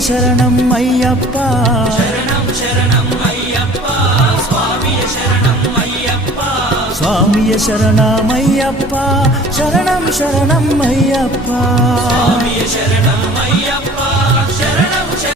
శరణం అయ్యప్ప శరణం శరణం అయ్యప్ప స్వామియ శరణం అయ్యప్ప స్వామియ శరణమయ్యప్ప శరణం శరణం అయ్యప్ప స్వామియ శరణం అయ్యప్ప శరణం